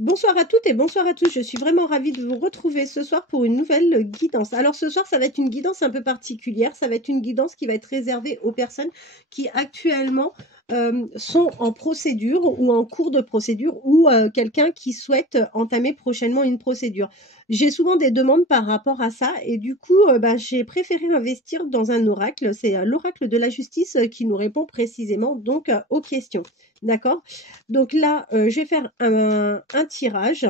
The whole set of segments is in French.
Bonsoir à toutes et bonsoir à tous. Je suis vraiment ravie de vous retrouver ce soir pour une nouvelle guidance. Alors ce soir, ça va être une guidance un peu particulière. Ça va être une guidance qui va être réservée aux personnes qui actuellement sont en procédure ou en cours de procédure ou quelqu'un qui souhaite entamer prochainement une procédure. J'ai souvent des demandes par rapport à ça et du coup, j'ai préféré investir dans un oracle. C'est l'oracle de la justice qui nous répond précisément donc aux questions. D'accord? Donc là, je vais faire un tirage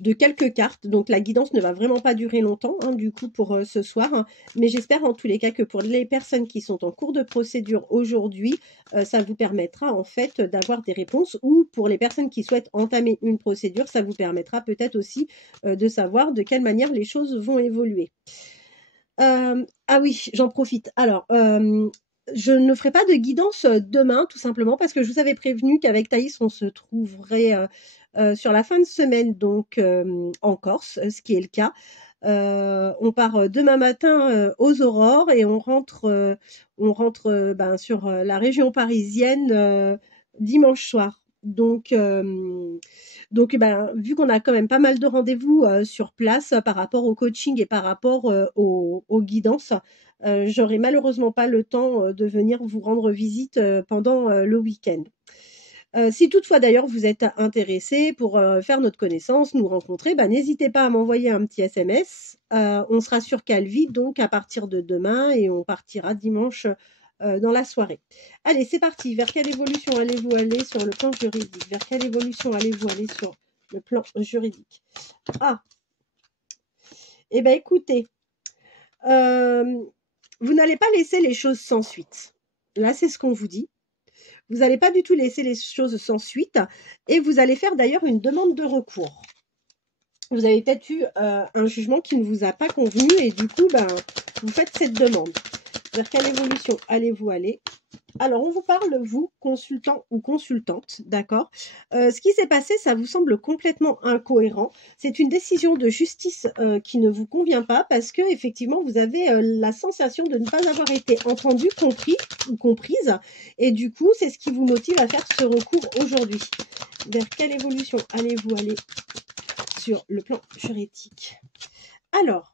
de quelques cartes. Donc la guidance ne va vraiment pas durer longtemps, hein, du coup, pour ce soir. Hein. Mais j'espère en tous les cas que pour les personnes qui sont en cours de procédure aujourd'hui, ça vous permettra en fait d'avoir des réponses. Ou pour les personnes qui souhaitent entamer une procédure, ça vous permettra peut-être aussi de savoir de quelle manière les choses vont évoluer. Ah oui, j'en profite. Alors, je ne ferai pas de guidance demain, tout simplement parce que je vous avais prévenu qu'avec Thaïs, on se trouverait sur la fin de semaine, donc en Corse, ce qui est le cas. On part demain matin aux aurores et on rentre sur la région parisienne dimanche soir. Donc, vu qu'on a quand même pas mal de rendez-vous sur place par rapport au coaching et par rapport aux guidances, j'aurai malheureusement pas le temps de venir vous rendre visite pendant le week-end. Si toutefois d'ailleurs vous êtes intéressé pour faire notre connaissance, nous rencontrer, n'hésitez pas à m'envoyer un petit SMS. On sera sur Calvi donc à partir de demain et on partira dimanche dans la soirée. Allez, c'est parti. Vers quelle évolution allez-vous aller sur le plan juridique? Vers quelle évolution allez-vous aller sur le plan juridique? Ah, eh bien écoutez, vous n'allez pas laisser les choses sans suite. Là, c'est ce qu'on vous dit. Vous n'allez pas du tout laisser les choses sans suite et vous allez faire d'ailleurs une demande de recours. Vous avez peut-être eu un jugement qui ne vous a pas convenu et du coup, vous faites cette demande. Vers quelle évolution allez-vous aller? Alors, on vous parle, vous, consultant ou consultante, d'accord? Ce qui s'est passé, ça vous semble complètement incohérent. C'est une décision de justice qui ne vous convient pas parce que, effectivement, vous avez la sensation de ne pas avoir été entendu, compris ou comprise. Et du coup, c'est ce qui vous motive à faire ce recours aujourd'hui. Vers quelle évolution allez-vous aller sur le plan juridique? Alors,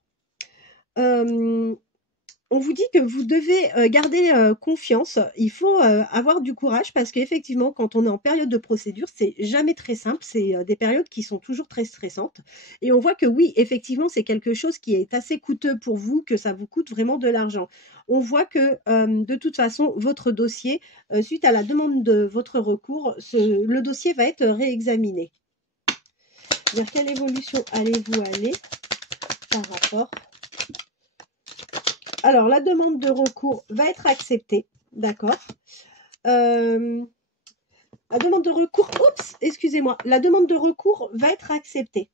on vous dit que vous devez garder confiance. Il faut avoir du courage parce qu'effectivement, quand on est en période de procédure, c'est jamais très simple. C'est des périodes qui sont toujours très stressantes. Et on voit que oui, effectivement, c'est quelque chose qui est assez coûteux pour vous, que ça vous coûte vraiment de l'argent. On voit que de toute façon, votre dossier, suite à la demande de votre recours, le dossier va être réexaminé. Vers quelle évolution allez-vous aller par rapport? Alors, la demande de recours va être acceptée, d'accord. La demande de recours, excusez-moi, la demande de recours va être acceptée.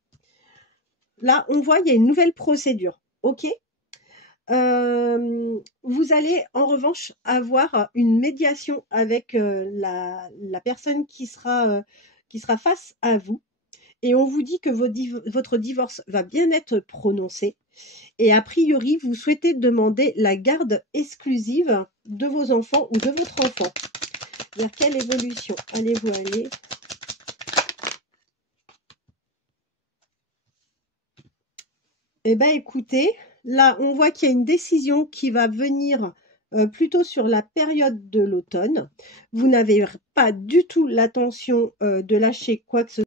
Là, on voit, il y a une nouvelle procédure, ok. Vous allez en revanche avoir une médiation avec la personne qui sera face à vous. Et on vous dit que votre divorce va bien être prononcé. Et a priori, vous souhaitez demander la garde exclusive de vos enfants ou de votre enfant. Vers quelle évolution allez-vous aller? Eh bien, écoutez, là, on voit qu'il y a une décision qui va venir plutôt sur la période de l'automne. Vous n'avez pas du tout l'intention de lâcher quoi que ce soit.